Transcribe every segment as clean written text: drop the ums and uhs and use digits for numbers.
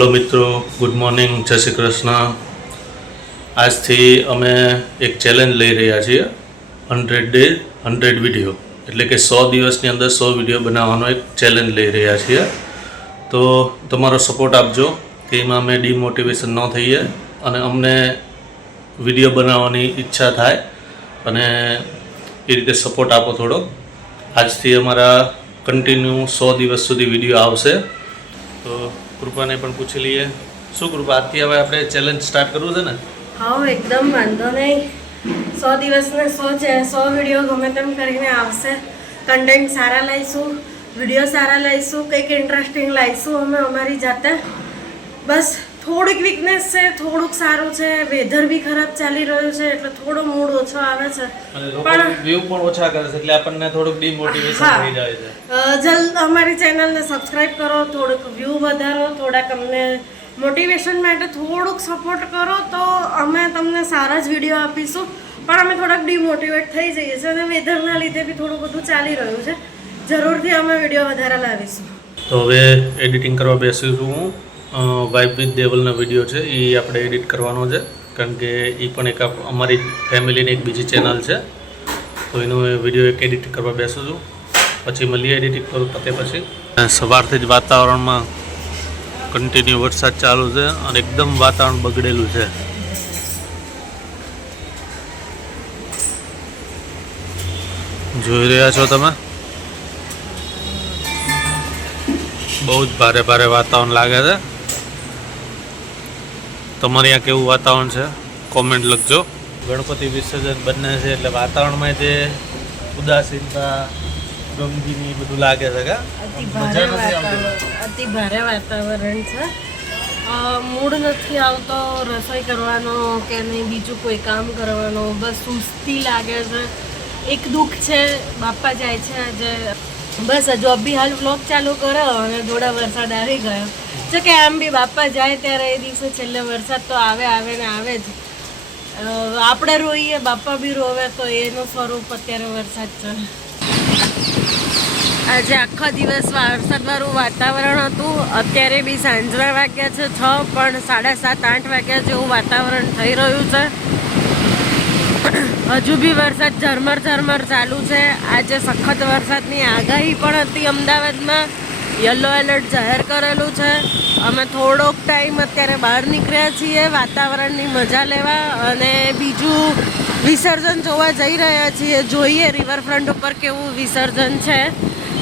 Hello मित्रों, good morning, जय श्री कृष्ण। आज थी अमे एक चेलेंज लई रह्या छीए 100 डे 100 विडियो एटले के 100 दिवसनी अंदर 100 विडियो बनाववानो एक चेलेंज लई रह्या छीए। तो तमारो सपोर्ट आपजो कि एमां अमे डिमोटिवेशन न थईए अने अमने विडियो बनाववानी इच्छा थाय अने ए रीते सपोर्ट आपो थोड़ो। आजथी अमारा कंटिन्यू 100 दिवस सुधी विडियो आवशे। तो कृपा ने पण पूछी लीए शू कृपा आजथी हवे आपणे चेलेंज स्टार्ट करवुं छे ने? हाँ, एकदम वांधो नहीं। 100 दिवस ने 100 विडियो गमे तेम करीने आवशे। कंटेंट सारा लाईशुं, विडियो सारा लाईशुं, कंईक इंटरेस्टिंग लाईशुं अमे अमारी जाते। बस थोड़ीक वीकनेस छे, थोड़ुंक सारुं छे, वेधर बी खराब चाली रह्युं छे એટલે થોડો મૂડ ઓછો આવે છે પણ વ્યૂ પણ ઓછા કરે છે એટલે આપણને થોડુંક ડિમોટિવેશન થઈ જાય છે। જલ્દ અમારી ચેનલને સબસ્ક્રાઇબ કરો, થોડુંક વ્યૂ વધારો, થોડાક અમને મોટિવેશન માટે થોડુંક સપોર્ટ કરો તો અમે તમને સારા જ વિડીયો આપીશું। પણ અમે થોડાક ડિમોટિવેટ થઈ જઈએ છીએ અને વેધરના લીધે બી થોડું બધું ચાલી રહ્યું છે। જરૂરથી અમે વિડીયો વધારે લાવીશું। તો હવે એડિટિંગ કરવા બેસીશું હું। વાઇબ વિથ દેવલનો વિડીયો છે એ આપણે એડિટ કરવાનો છે કારણ કે એ પણ એક અમારી ફેમિલીની એક બીજી ચેનલ છે તો એનો વિડીયો એક એડિટ કરવા બેસું છું। પછી મળીએ એડિટિંગ કરું પતે પછી। સવારથી જ વાતાવરણમાં કન્ટિન્યુ વરસાદ ચાલુ છે અને એકદમ વાતાવરણ બગડેલું છે। જોઈ રહ્યા છો તમે, બહુ જ ભારે ભારે વાતાવરણ લાગે છે। તમારે यहाँ केवुं वातावरण है कॉमेंट लखजो। गणपति विसर्जन बने से એટલે વાતાવરણમાં જે ઉદાસીનતા ગમગીની બધું લાગે છે કે અતિ ભારે વાતાવરણ છે। મૂડ નથી આવતો રસોઈ કરવાનો કે નહીં બીજું કોઈ કામ કરવાનો, બસ સુસ્તી લાગે છે। એક દુઃખ છે, બાપા જાય છે આજે। બસ હજુ અભી હાલ વ્લોગ ચાલુ કર્યો અને થોડા વરસાદ આવી ગયો છે કે આમ બી બાપા જાય ત્યારે એ દિવસે છેલ્લે વરસાદ તો આવે ને આવે જ। આપણે રોઈએ, બાપા બી રોવે, તો એનું સ્વરૂપ અત્યારે વરસાદ છે। આજે આખા દિવસ વરસાદવાળું વાતાવરણ હતું। અત્યારે બી સાંજના વાગ્યા છે 6, પણ 7:30-8 વાગ્યા જેવું વાતાવરણ થઈ રહ્યું છે। હજુ બી વરસાદ ઝરમર ચાલુ છે। આજે સખત વરસાદની આગાહી પણ હતી। અમદાવાદમાં યલો એલર્ટ જાહેર કરેલું છે। અમે થોડોક ટાઈમ અત્યારે બહાર નીકળ્યા છીએ વાતાવરણની મજા લેવા અને બીજું વિસર્જન જોવા જઈ રહ્યા છીએ। જોઈએ રિવરફ્રન્ટ ઉપર કેવું વિસર્જન છે।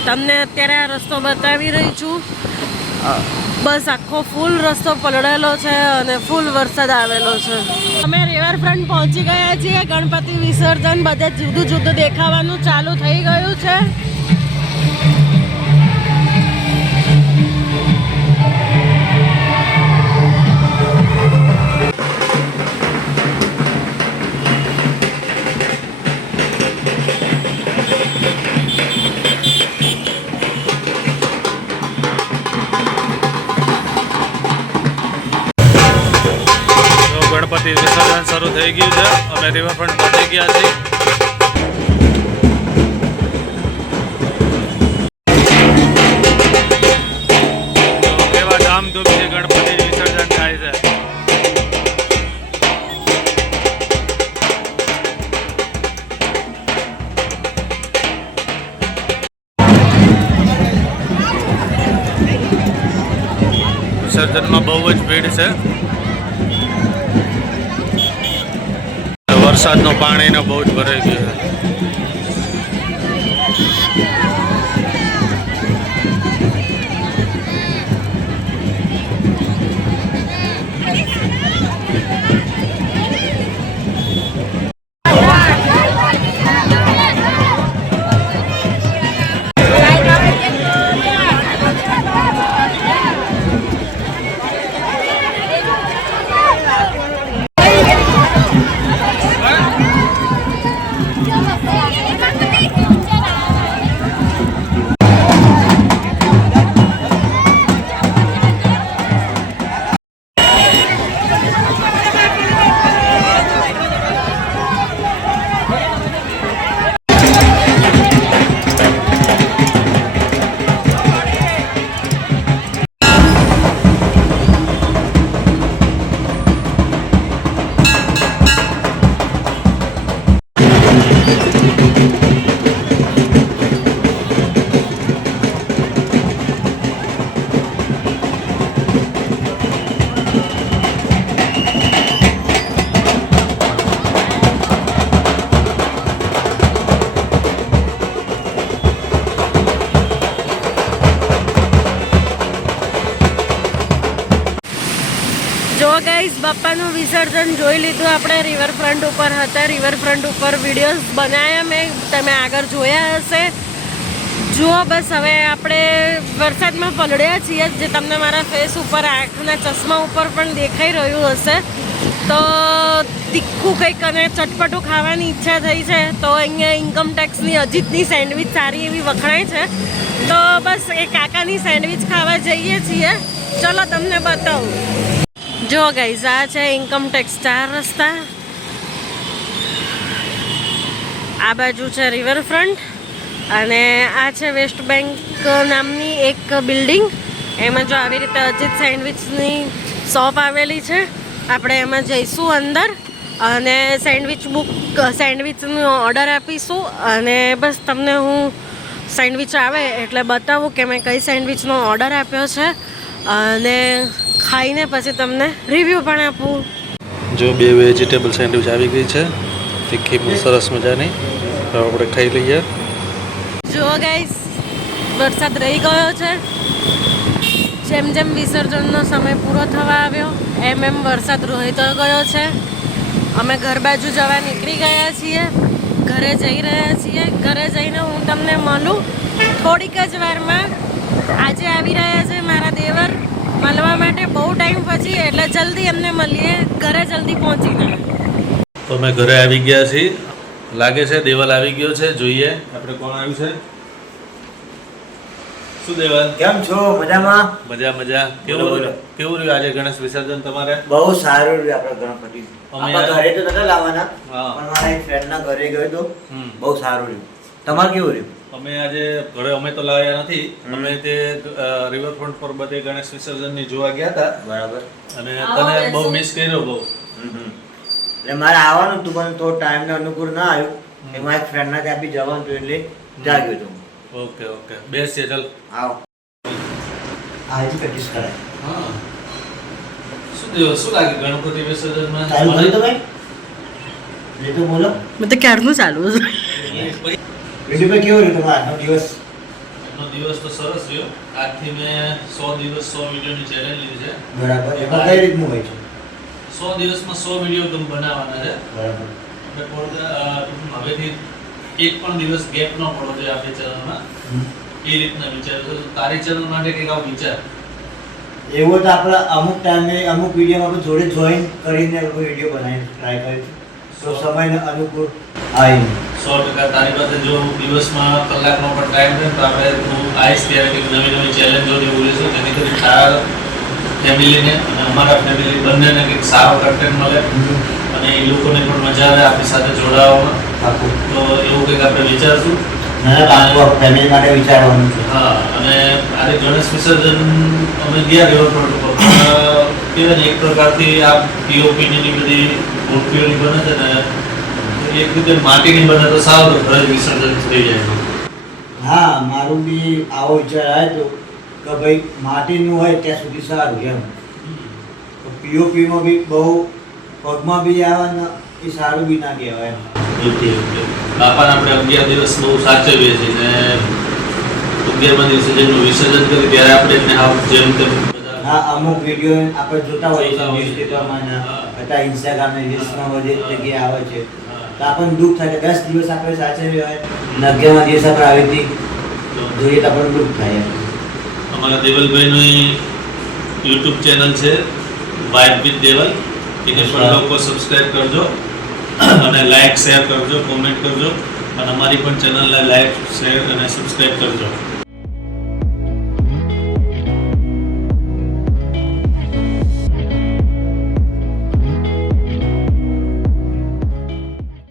તમને અત્યારે આ રસ્તો બતાવી રહી છું। બસ આખો ફૂલ રસ્તો પલળેલો છે અને ફૂલ વરસાદ આવેલો છે। અમે રિવરફ્રન્ટ પહોંચી ગયા છીએ। ગણપતિ વિસર્જન બધે જુદું જુદું દેખાવાનું ચાલુ થઈ ગયું છે। गणपति विसर्जन शुरू થઈ ગયું છે। અમે રિવરફ્રન્ટ પહોંચી ગયા છીએ। કેવા ધામધૂમથી ગણપતિ વિસર્જન થાય છે। વિસર્જનમાં બહુ જ ભીડ છે। વરસાદનો પાણીનો બહુ જ ભરાઈ ગયો છે। વિસર્જન જોઈ લીધું આપણે. રિવરફ્રન્ટ ઉપર હતા, રિવરફ્રન્ટ ઉપર વિડીયોઝ બનાવ્યા મેં, તમે આગળ જોયા હશે. જુઓ બસ હવે આપણે વરસાદમાં પલળ્યા છીએ, જે તમને મારા ફેસ ઉપર, આંખના ચશ્મા ઉપર પણ દેખાઈ રહ્યું હશે. તો તીખું કંઈક અને ચટપટું ખાવાની ઈચ્છા થઈ છે. તો અહીંયા ઇન્કમટેક્સની અજીતની સેન્ડવિચ સારી એવી વખણાય છે. તો બસ એ કાકાની સેન્ડવિચ ખાવા જઈએ છીએ. ચલો તમને બતાવું. જો ગાઈઝ, આ છે ઇન્કમટેક્સ 4 રસ્તા, આ બાજુ છે રિવરફ્રન્ટ, અને આ છે વેસ્ટ બેંક નામની એક બિલ્ડિંગ. એમાં જો આવી રીતે અજીત સેન્ડવિચની શોપ આવેલી છે. આપણે એમાં જઈશું અંદર અને સેન્ડવિચનો ઓર્ડર આપીશું. અને બસ તમને હું સેન્ડવિચ આવે એટલે બતાવું કે મેં કઈ સેન્ડવિચનો ઓર્ડર આપ્યો છે, અને ખાઈને પછી તમને રિવ્યૂ પણ આપું. જો 2 વેજીટેબલ સેન્ડવિચ આવી ગઈ છે, તીખી સરસ મજાની. હવે આપણે ખાઈ લઈએ. જુઓ ગાઈસ, વરસાદ રહી ગયો છે. જેમ જેમ વિસર્જનનો સમય પૂરો થવા આવ્યો એમ વરસાદ રહેતો ગયો છે. અમે ઘર બાજુ જવા નીકળી ગયા છીએ, ઘરે જઈ રહ્યા છીએ. ઘરે જઈને હું તમને મળું થોડીક જ વારમાં. આજે આવી રહ્યા છે મારા દેવર મળવા માટે, બહુ ટાઈમ પછી, એટલે જલ્દી એમને મળીએ, ઘરે જલ્દી પહોંચીને. તો અમે ઘરે આવી ગયા છીએ. લાગે છે દેવલ આવી ગયો છે. જોઈએ આપણે કોણ આવ્યું છે. શું દેવલ, કેમ છો? મજામાં? મજા. કેવું રહ્યું આજે ગણેશ વિસર્જન તમારે? બહુ સારું રહ્યું. આપણે ગણપતિ અમે આપણા ઘરે તો નતા લાવવાના, હા. પણ મારા એક ફ્રેન્ડના ઘરે ગયો તો બહુ સારું રહ્યું. તમારે કેવું રહ્યું? અમે આજે ઘરે અમે તો લાવ્યા નથી. અમે તે રિવરફ્રન્ટ પર બધે ગણેશ વિસર્જનની જોવા ગયા હતા. બરાબર. અને તને બહુ મિસ કર્યો બહુ. એટલે મારે આવવાનું હતું પણ થોડો ટાઈમને અનુકૂળ ના આવ્યું. એમાં એક ફ્રેન્ડના ત્યાં બી જવાનું હતું એટલે જાગ્યો હતો. ઓકે બેસીએ ચાલ. આવો. આજે પ્રેક્ટિસ કરાય. હા, શું લાગે ગણપતિ વિસર્જનમાં? ચાલુ કરી તો ભાઈ, એ તો બોલો. મેં તો ક્યારનું ચાલુ છે. બીજું ભાઈ કેવું રહ્યું તમારો આજનો દિવસ? આજનો દિવસ તો સરસ રહ્યો. આજથી મેં 100 દિવસ 100 વિડીયોની ચેલેન્જ લીધી છે. બરાબર. એમાં કઈ રીતનું હોય છે? 100 દિવસમાં 100 વિડીયો તમે બનાવવાના છે. બરાબર. હવેથી એક પણ દિવસ ગેપ ન પડવો જોઈએ આપણી ચેનલમાં. એ રીતના વિચાર છે. તારી ચેનલ માટે કંઈક આવું વિચાર. એવું તો આપણે અમુક ટાઈમે અમુક વિડીયોમાં આપણે જોડે જોઈન કરીને વિડીયો બનાવી ટ્રાય કરીશું, તો સમયને અનુકૂળ આવી. 100% તારી પાસે જો દિવસમાં કલાકનો પણ ટાઈમ રહે તો આપણે તું આવીશ ત્યારે કંઈક નવી ચેલેન્જોની બોલીશું, જેથી કરી તારા ફેમિલીને અને અમારા ફેમિલી બંનેને કંઈક સારો કન્ટેન્ટ મળે અને એ લોકોને પણ મજા આવે આપણી સાથે જોડાવામાં. તો એવું કંઈક આપણે વિચારશું. ફેમિલી માટે વિચારવાનું છે. હા, અને આજે ગણેશ વિસર્જન અમે ગયા રિવરફ્રન્ટ ઉપર, કહેવાય ને એક પ્રકારથી આ પીઓપીની બધી મૂર્તિઓની બને છે ને, એક રીતે માટીની બને તો સારું, તો ઘરે વિસર્જન થઈ જાય. હા, મારું બી આવો વિચાર આવ્યો હતો કે ભાઈ માટીનું હોય ત્યાં સુધી સારું એમ. તો પીઓપીમાં બી બહુ પગમાં બી આવે ને એ સારું બી ના કહેવાય. ઓકે. બાપાને આપણે 11 દિવસ બહુ સાચવીએ છીએ ને 11મા દિવસે જેમનું વિસર્જન કરી ત્યારે આપણે એમને જેમ તેમ બધા. હા, અમુક વિડીયો આપણે જોતા હોઈએ છીએ ન્યૂઝપેપરમાં ને અથવા ઇન્સ્ટાગ્રામ ને રીલ્સમાં બધી જગ્યાએ આવે છે, તો આપણને દુઃખ થાય કે 10 દિવસ આપણે સાચવી હોય ને 11મા દિવસ આપણે આવી રીતે જોઈએ તો આપણને દુઃખ થાય. અમારા દેવલભાઈની યુટ્યુબ ચેનલ છે વાઇબ વિથ દેવલ, એને પણ લોકો સબસ્ક્રાઇબ કરજો અને લાઈક શેર કરજો, કોમેન્ટ કરજો, અને અમારી પણ ચેનલને લાઈક શેર અને સબસ્ક્રાઇબ કરજો.